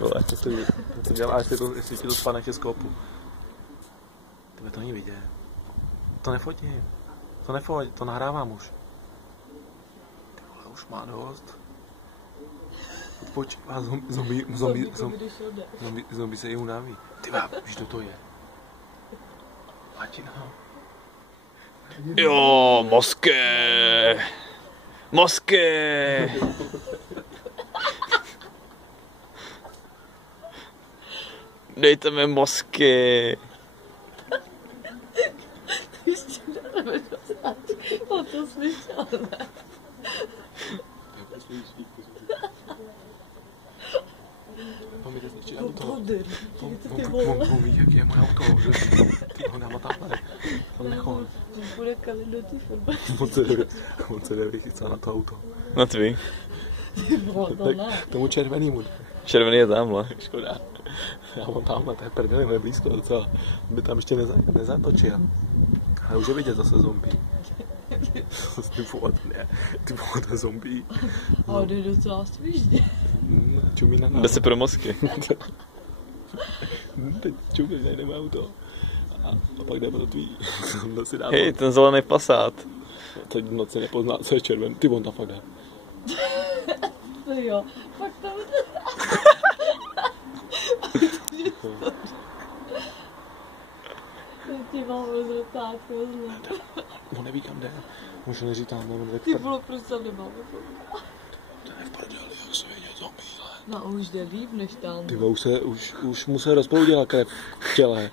To dělá, jestli ti to spadne z kopu. Tebe to není vidět. To nefotím. To nefoť, to nahrávám už. Ty vole, už má dost. Počkej, zombie se jí unaví. Ty vole, víš, kdo to je? Martina. Jo, moské! Moské! Dejte mi mozky. On to slyšel, ne? Mami, teď zničí auto. On ví, jaký je moje auto. Ty ho dám takhle. On nechol. On bude kalit do té fotbaly. On se jde vychycat na to auto. Na tvý. Tomu červenýmu. Červený je tamhle. Škoda. Já mám tamhle, to je prdeli, moje blízko docela. By tam ještě nezatočil. Ale už je vidět zase zombie. Ty vole, to je zombie. Ale jde docela svížně. Čumí na nás. Jde si pro mozky. Teď čumí, najdeme auto. A pak jde pro tvý. Hej, ten zelený Passat. Teď v noci nepozná, co je červen. Ty on tam fakt jde. To jo, fakt tam Ty mám rozrotát, On neví kam jde. Možná neříká, nevím, Ty vole, proč tam nemáme? To je v prdeli, jak se vidět zombie. No už jde líp než tam. Ty už mu se rozproudila krev v těle.